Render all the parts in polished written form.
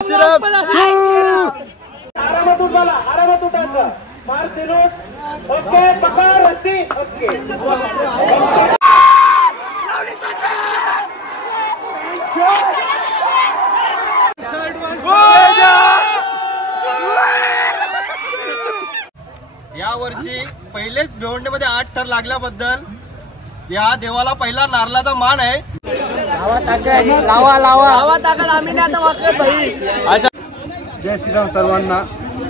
आरामात उठायला, आरामात उठायचं. मार सिलूट. ओके, पकड रस्सी. ओके. या वर्षी पहिलेच भिवंडीमध्ये 8 थर लागल्याबद्दल या देवाला पहिला नारळाचा मान आहे. लावा ताकद, लावा लावा लावा ताकद. आम्ही नाही आता वाकत भाई. अशा जय श्रीराम सर्वांना.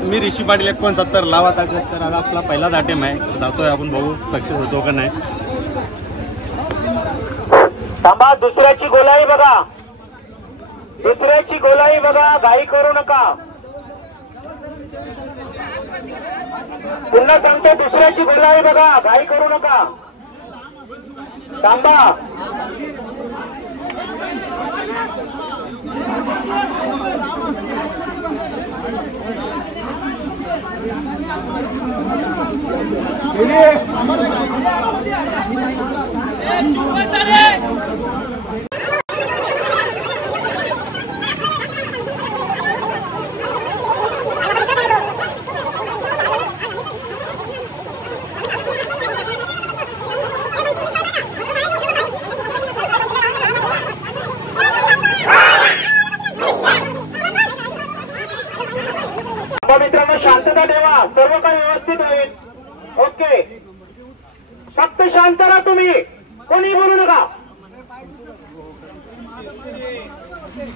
मी ऋषी पाटील 69 लावा ताकद. तर आज आपला पहिलाच अटेम्प्ट आहे. जातोय आपण, बघू सक्सेस होतो का नाही. थांबा, दुसऱ्याची गोलाई बघा, दुसऱ्याची गोलाई बघा. घाई करू नका. पुन्हा सांगतो, दुसऱ्याची गोलाई बघा, घाई करू नका. थांबा. मित्रांनो, शांतता ठेवा. सर्व काही व्यवस्थित होईल. ओके, फक्त शांत राहा. तुम्ही कोणी बोलू नका.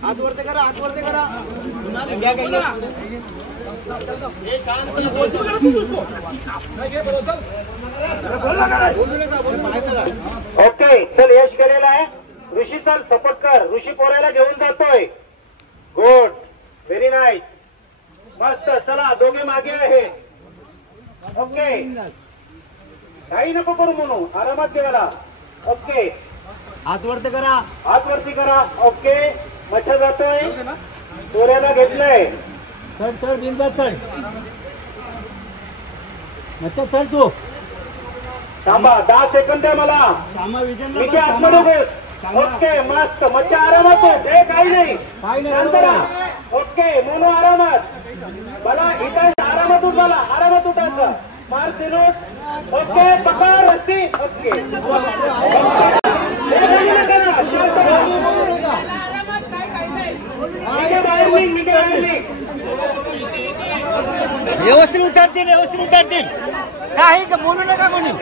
हात वरती करा, हात वरती करा. ओके, चल. यश गेलेला आहे. ऋषी चल, सपोर्ट कर. ऋषी पोरायला घेऊन जातोय. गुड, व्हेरी नाईस, मस्त. चला, दोघे मागे आहे. ओके, काही नको करू म्हणू, आरामात घेऊया. ओके, हात वरती करा, हात वरती करा. ओके, मच्छर जातोय. चोऱ्याला घेतलंय. चढ चढ, बिंदा चढ. मच्छर चढ तू. थांबा, 10 सेकंद आहे मला. मी ते आतमध्ये घुस. ओके, मस्त. मच्छर आरामात. हे काही नाही, शांत राहा. ओके, मोनू आरामात. मला इथं आरामात उठायला, आरामात उठायचं. मार सिलूट. ओके, पकड रस्सी. ओके. व्यवस्थित उतरतील, व्यवस्थित उतरतील. काही बोलू नका कोणी.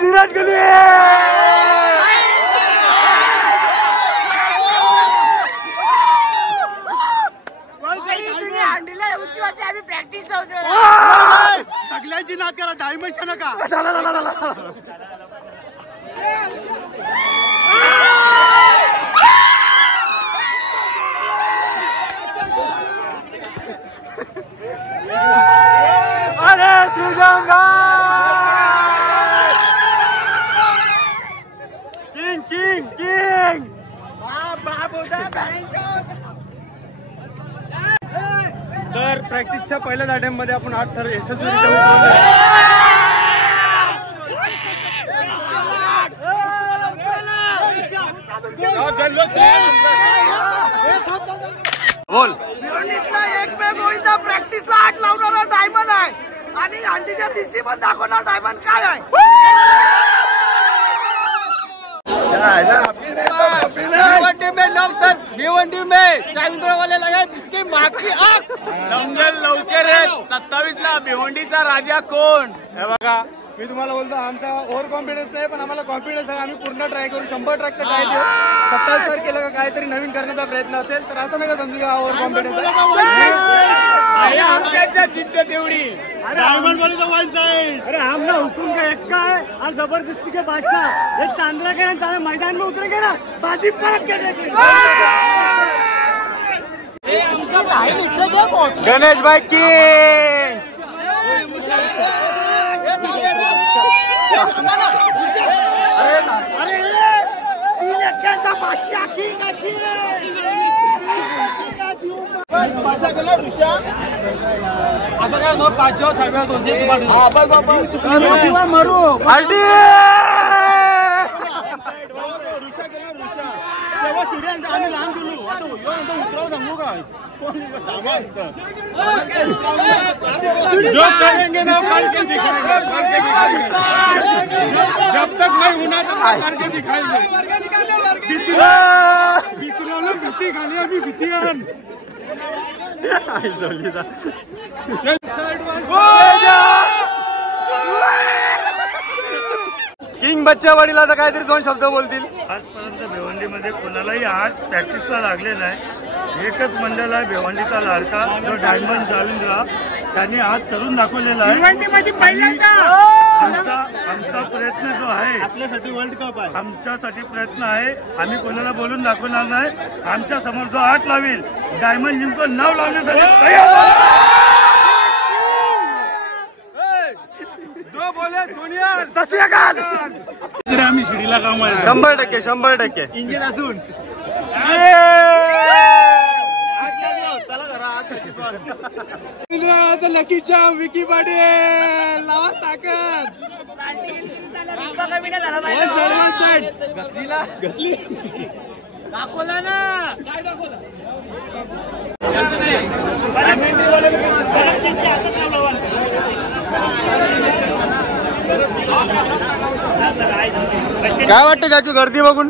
धीरज गली सगळ्यांची नाद करा. डायमंड नका. अरे श्रीगंगा किंग किंग किंग. तर प्रॅक्टिसच्या पहिल्याच अटेम्प्ट मध्ये आपण 8 थर बोल. भिवंडीतला एकमेव गोविंदा प्रॅक्टिसला 8 लावणारा डायमंड आहे आणि अंडीच्या दिवशी पण दाखवणार डायमंड काय आहे. भिवंडी में डॉक्टर, भिवंडी में चाविंद्र वाले लगे जिसकी माँ की आँख. समजेल लवकर. 27 ला भिवंडीचा राजा कोण. हे बघा, मी तुम्हाला बोलतो, आमचा ओव्हर कॉन्फिडन्स नाही, पण आम्हाला कॉन्फिडन्स आहे. आम्ही पूर्ण ट्राय करू. 100% ट्राय देऊ. 27 तारखेला काहीतरी नवीन करण्याचा प्रयत्न असेल तर असं नका समजू ओव्हर कॉन्फिडन्स आहे. आमच्या जिद्द तेवढी डायमंड वाली तो वन साइड। अरे हम ना हुकुम का एक का है और जबरदस्ती के बादशाह। ये चांद्रा के ना मैदान में उतरेंगे ना बाजी पलट के देखेंगे। गणेश भाई की बादशाह किंग आता काय दोन 5 6 होते मरू तेव्हा सूर्य आम्ही लहान गेलो आता उतराव सांगू काय जो करेंगे ना करके दिखाएंगे, करके दिखाएंगे। जब तक मैं होना तब करके दिखाएंगे। बितरोलो बिती खाली अभी बितियान किंग बच्चावाडीला तर काहीतरी 2 शब्द बोलतील। आजपर्यंत भिवंडीमध्ये कोणालाही आज प्रॅक्टिसला लागलेला आहे। एकच मंडळ आहे भिवंडीचा लाडका जो डायमंड जाविंद्रा त्यांनी आज करून दाखवलेला आहे। आमचा प्रयत्न जो आहे आपल्यासाठी वर्ल्ड कप आहे, आमच्यासाठी प्रयत्न आहे। आम्ही कोणाला बोलून दाखवणार नाही। आमच्या समोर जो 8 लावेल डायमंड जिंकून नाव लावण्यासाठी तयार। जो बोले सोनिया सस्याकाल आम्ही शिडीला काम आहे 100% इंजिन असून लकी चॅम्प विकी पाटील लावा ताकद घसली दाखवला ना काय दाखवलं काय वाटतं चाचू गर्दी बघून?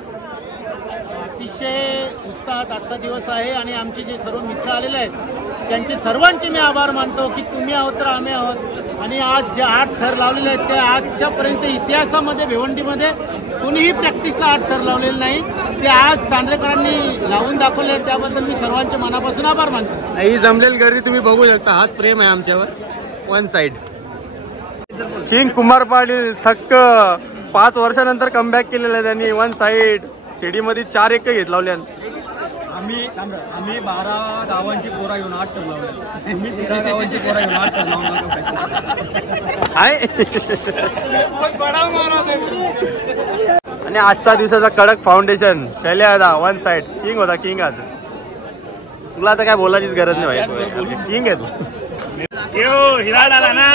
अतिशय उत्साहात आजचा दिवस आहे आणि आमचे जे सर्व मित्र आलेले आहेत त्यांचे सर्वांचे मी आभार मानतो की तुम्ही आहोत तर आम्ही आहोत। आणि आज जे 8 थर लावलेले आहेत ते आजच्यापर्यंत इतिहासामध्ये भिवंडीमध्ये कोणीही प्रॅक्टिसला 8 थर लावलेले नाही, ते आज चांद्रेकरांनी लावून दाखवले। त्याबद्दल मी सर्वांचे मनापासून आभार मानतो। ही जमलेली गर्दी तुम्ही बघू शकता, हाच प्रेम आहे आमच्यावर। One side king Kumar Patil थक्क 5 वर्षानंतर कमबॅक केलेला आहे त्यांनी। वन साइड शिडीमध्ये 4 एक घेत लावल्या। आम्ही 12 गावांची पोरा येऊन 8 थर लावले, तुम्ही 13 गावांची पोरा येऊन 8 थर आणि आजचा दिवसाचा कडक फाउंडेशन शैल्या वन साइड किंग होता। किंग आज तुला आता काय बोलायचीच गरज नाही भाई, किंग आहे तू। हिराडाला ना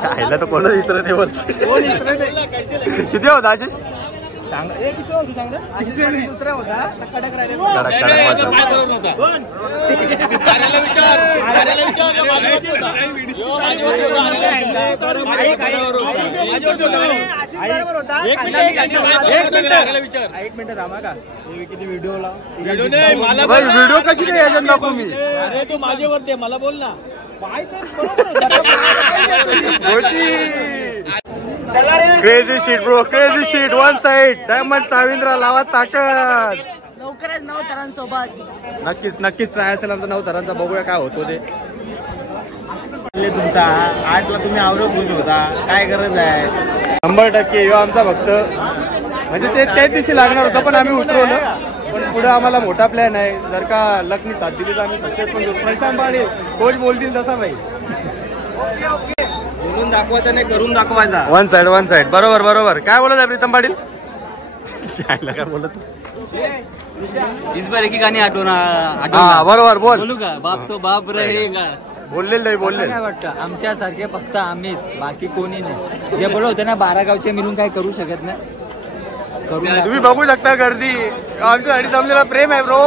चायला तर कोणच इतर नाही बोल। किती होता आशिष? दुसरा होता कडक व्हिडिओ कशी काय याच्यात दाखवू मी? अरे तू माझ्यावर दे, मला बोल ना। Crazy sheet bro, crazy sheet one side diamond Chavindra लावा ताकद। लवकरच 9 थरांसोबत नक्कीच ट्राय असेल आमचा 9 थरांचा, बघूया काय होतो ते। तुमचा 8ला तुम्ही आवडत खुश होता, काय गरज आहे? 100% यो आमचा फक्त म्हणजे ते त्याच दिवशी लागणार होतं पण आम्ही उतरवलं। पण पुढे आम्हाला मोठा प्लॅन आहे, जर का लकनी साथ दिली तर आम्ही सक्सेस पण करू। प्रशांत पाटील कोच बोलतील तसा भाई, बोलून दाखवायचं नाही करून दाखवायचा। वन साइड बरोबर। काय बोलत आहे प्रीतम पाटील? काय बोलत? इस बार एक गाणी आठवण बरोबर बोल। बोलू का? बाप तो बाप रहेगा बोलले काय वाटतं? आमच्यासारखे फक्त आम्हीच, बाकी कोणी नाही। जे बोलत होते ना 12 गावचे मिळून काय करू शकत नाही। तुम्ही बघू शकता गर्दी, आमच्यासाठी जमलेला प्रेम आहे ब्रो।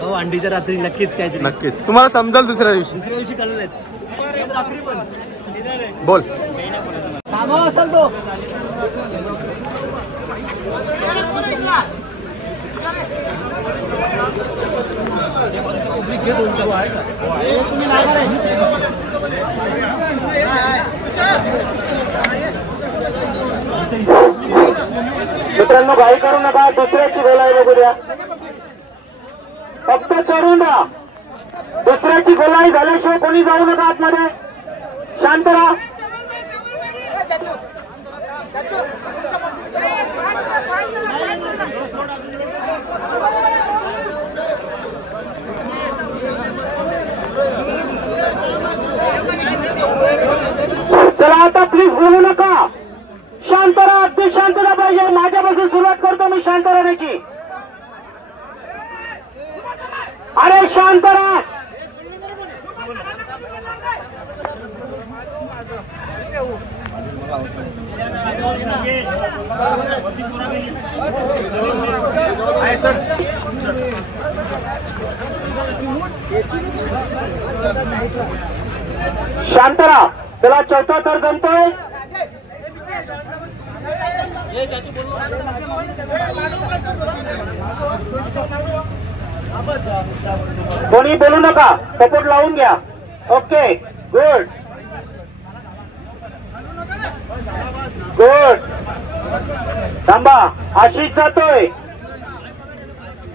हो अंडीच्या रात्री नक्कीच तुम्हाला समजेल दुसऱ्या दिवशी कळलंच रात्री पण बोल। कामा असेल तो मित्रांनो घाई करू नका, दुसऱ्याची बोलायला बघू द्या। फक्त चढून राहा. दुसऱ्याची गोलाई झाल्याशिवाय कोणी जाऊ नका आतमध्ये. शांत राहा. चला आता प्लीज बोलू नका. शांत राहा. अगदी शांतता पाहिजे. माझ्यापासून सुरुवात करतो मी शांत राहण्याची. अरे शांत राहा. शांत राहा. चला चौथा तर जमतोय. कोणी बोलू नका. सपोर्ट लावून घ्या. Okay good good. थांबा. आशिष जातोय.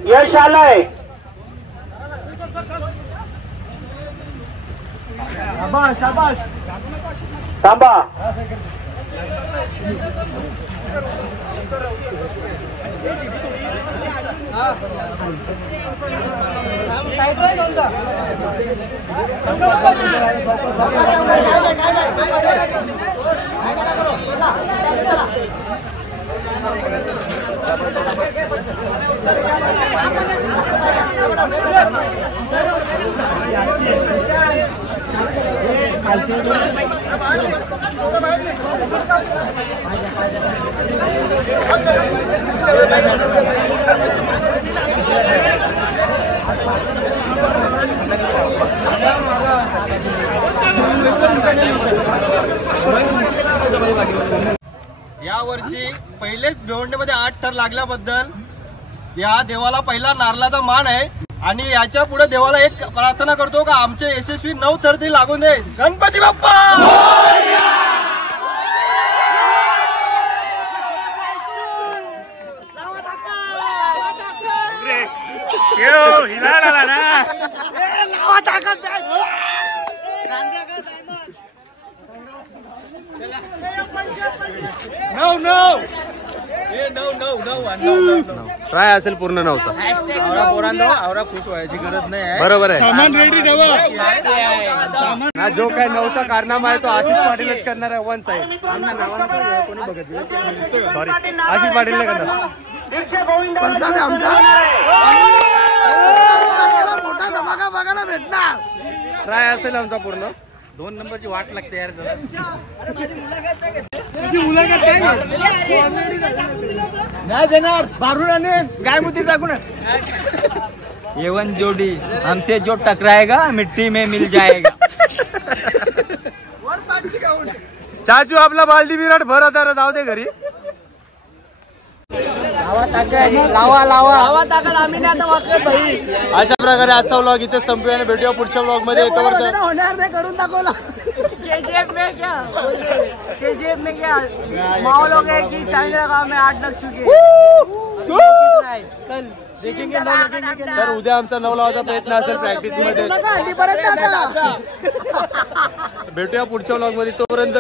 यश आलंय. थांबा. या वर्षी पहिलेच भिवंडीमध्ये 8 थर लागल्याबद्दल या देवाला पहिला नारळाचा मान आहे. आणि याच्या पुढे देवाला एक प्रार्थना करतो का आमचे यशस्वी 9 थर तरी लागून दे. गणपती बाप्पा. ट्राय असेल पूर्ण 9चा. आवरा खुश व्हायची गरज नाही. बरोबर आहे. सामान रेडी ठेवा. हा जो काय 9चा कारनामा आहे तो आशिष पाटीलच करणार आहे. 1 साइड. कोणी बघत सॉरी आशिष पाटील नाही करणार. मोठा धमाका बघायला भेटणार. ट्राय असेल आमचा पूर्ण. 2 नंबरची वाट लागते यार. नाही देणार. बारूराने गायमुती टाकून. एवन जोड़ी हमसे जो टकराएगा मिट्टी में मिल जाएगा. चाचू आपला बालदी विराट भरत आहे. जाऊ दे घरी. लावा ताकद आम्ही नाही आता वाकत भाई. अशा प्रकारे आजचा व्लॉग इथे संपूया आणि भेटूया पुढच्या व्लॉग मध्ये. होणार नाही करून दाखवला. केजीएफ में क्या माहौल हो गया कि चाइना गांव में 8 लग चुके कल देखेंगे 9 लगेंगे. तर उद्या आमचा 9 लावायचा प्रयत्न असेल प्रॅक्टिस मध्ये. भेटूया पुढच्या व्लॉग मध्ये. तोपर्यंत